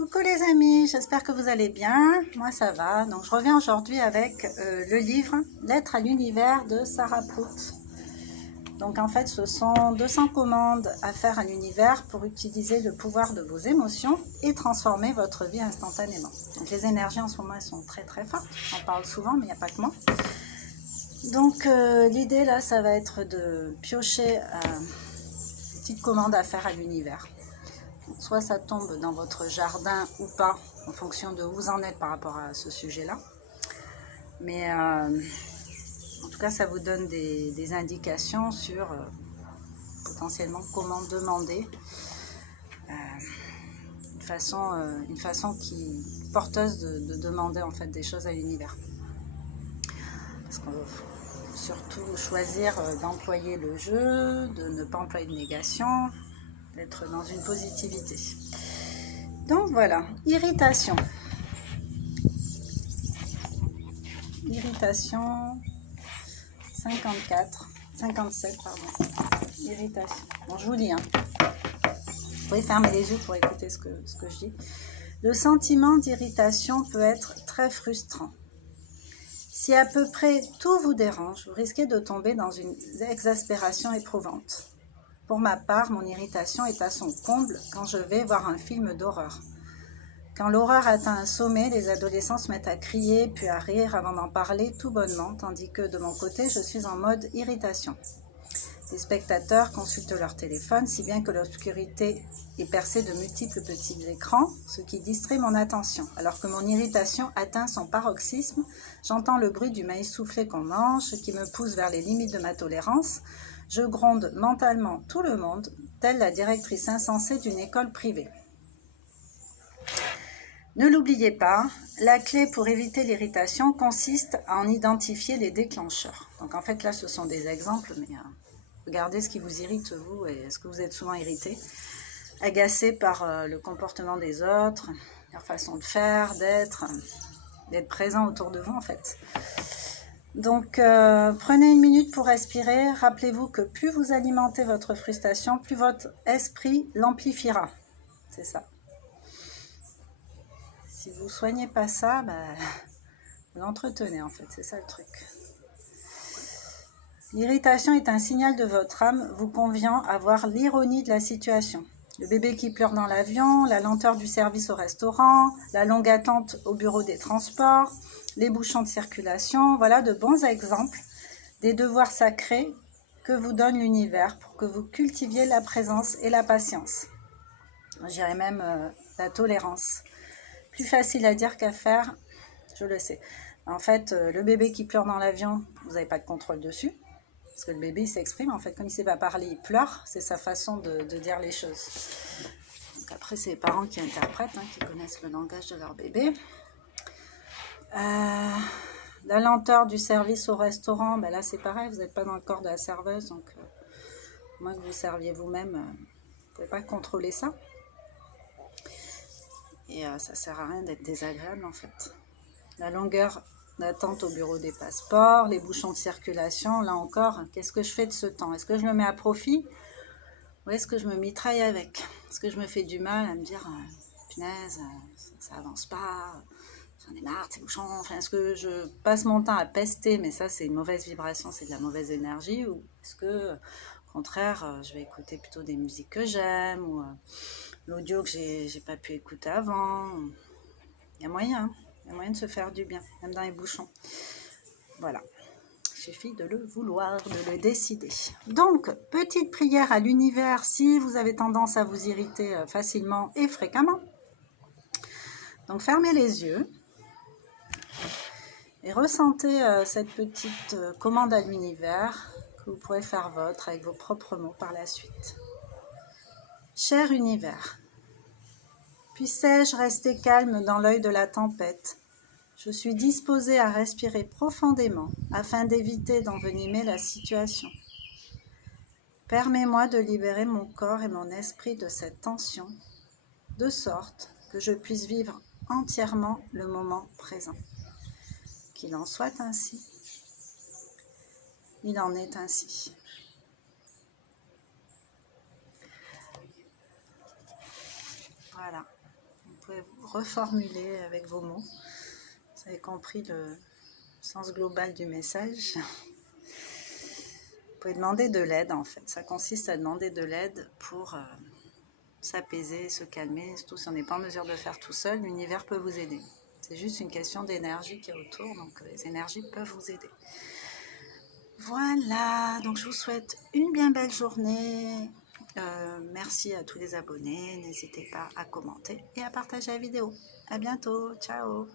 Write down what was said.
Coucou les amis, j'espère que vous allez bien. Moi ça va. Donc je reviens aujourd'hui avec le livre Lettre à l'univers de Sarah Prout. Donc en fait ce sont 200 commandes à faire à l'univers pour utiliser le pouvoir de vos émotions et transformer votre vie instantanément. Donc les énergies en ce moment elles sont très très fortes. J'en parle souvent mais il n'y a pas que moi. Donc l'idée là ça va être de piocher une petite commande à faire à l'univers. Soit ça tombe dans votre jardin ou pas, en fonction de où vous en êtes par rapport à ce sujet-là. Mais en tout cas, ça vous donne des indications sur potentiellement comment demander une façon qui porteuse de demander en fait des choses à l'univers. Parce qu'on va surtout choisir d'employer le jeu, de ne pas employer de négation, d'être dans une positivité. Donc voilà, irritation. Irritation 57, pardon. Irritation. Bon, je vous lis, hein. Vous pouvez fermer les yeux pour écouter ce que je dis. Le sentiment d'irritation peut être très frustrant. Si à peu près tout vous dérange, vous risquez de tomber dans une exaspération éprouvante. Pour ma part, mon irritation est à son comble quand je vais voir un film d'horreur. Quand l'horreur atteint un sommet, les adolescents se mettent à crier puis à rire avant d'en parler tout bonnement, tandis que de mon côté, je suis en mode irritation. Les spectateurs consultent leur téléphone, si bien que l'obscurité est percée de multiples petits écrans, ce qui distrait mon attention. Alors que mon irritation atteint son paroxysme, j'entends le bruit du maïs soufflé qu'on mange, ce qui me pousse vers les limites de ma tolérance. Je gronde mentalement tout le monde, telle la directrice insensée d'une école privée. Ne l'oubliez pas, la clé pour éviter l'irritation consiste à en identifier les déclencheurs. Donc en fait là ce sont des exemples, mais regardez ce qui vous irrite vous et est-ce que vous êtes souvent irrité, agacé par le comportement des autres, leur façon de faire, d'être présent autour de vous en fait. Donc prenez une minute pour respirer, rappelez-vous que plus vous alimentez votre frustration, plus votre esprit l'amplifiera, c'est ça. Si vous ne soignez pas ça, vous l'entretenez en fait, c'est ça le truc. L'irritation est un signal de votre âme vous conviant à voir l'ironie de la situation. Le bébé qui pleure dans l'avion, la lenteur du service au restaurant, la longue attente au bureau des transports, les bouchons de circulation, voilà de bons exemples des devoirs sacrés que vous donne l'univers pour que vous cultiviez la présence et la patience. Je dirais même la tolérance. Plus facile à dire qu'à faire, je le sais. En fait, le bébé qui pleure dans l'avion, vous n'avez pas de contrôle dessus. Parce que le bébé il s'exprime, en fait, comme il ne sait pas parler, il pleure. C'est sa façon de dire les choses. Donc après, c'est les parents qui interprètent, qui connaissent le langage de leur bébé. La lenteur du service au restaurant, là c'est pareil, vous n'êtes pas dans le corps de la serveuse. Donc, à moins que vous serviez vous-même, vous ne pouvez pas contrôler ça. Et ça ne sert à rien d'être désagréable en fait. La longueur d'attente au bureau des passeports, les bouchons de circulation, là encore, qu'est-ce que je fais de ce temps? Est-ce que je le mets à profit ou est-ce que je me mitraille avec? Est-ce que je me fais du mal à me dire, punaise, ça avance pas, j'en ai marre de ces bouchons, enfin, est-ce que je passe mon temps à pester, mais ça c'est une mauvaise vibration, c'est de la mauvaise énergie, ou est-ce que, au contraire, je vais écouter plutôt des musiques que j'aime, ou l'audio que j'ai pas pu écouter avant? Il y a moyen, de se faire du bien, même dans les bouchons. Voilà, il suffit de le vouloir, de le décider. Donc, petite prière à l'univers si vous avez tendance à vous irriter facilement et fréquemment. Donc, fermez les yeux et ressentez cette petite commande à l'univers que vous pourrez faire vôtre avec vos propres mots par la suite. Cher univers, puissais-je rester calme dans l'œil de la tempête? Je suis disposée à respirer profondément afin d'éviter d'envenimer la situation. Permets-moi de libérer mon corps et mon esprit de cette tension, de sorte que je puisse vivre entièrement le moment présent. Qu'il en soit ainsi. Il en est ainsi. Voilà. Vous pouvez reformuler avec vos mots. Vous avez compris le sens global du message. Vous pouvez demander de l'aide en fait. Ça consiste à demander de l'aide pour s'apaiser, se calmer. Surtout si on n'est pas en mesure de le faire tout seul, l'univers peut vous aider. C'est juste une question d'énergie qui est autour, donc les énergies peuvent vous aider. Voilà, donc je vous souhaite une bien belle journée. Merci à tous les abonnés. N'hésitez pas à commenter et à partager la vidéo. À bientôt, ciao.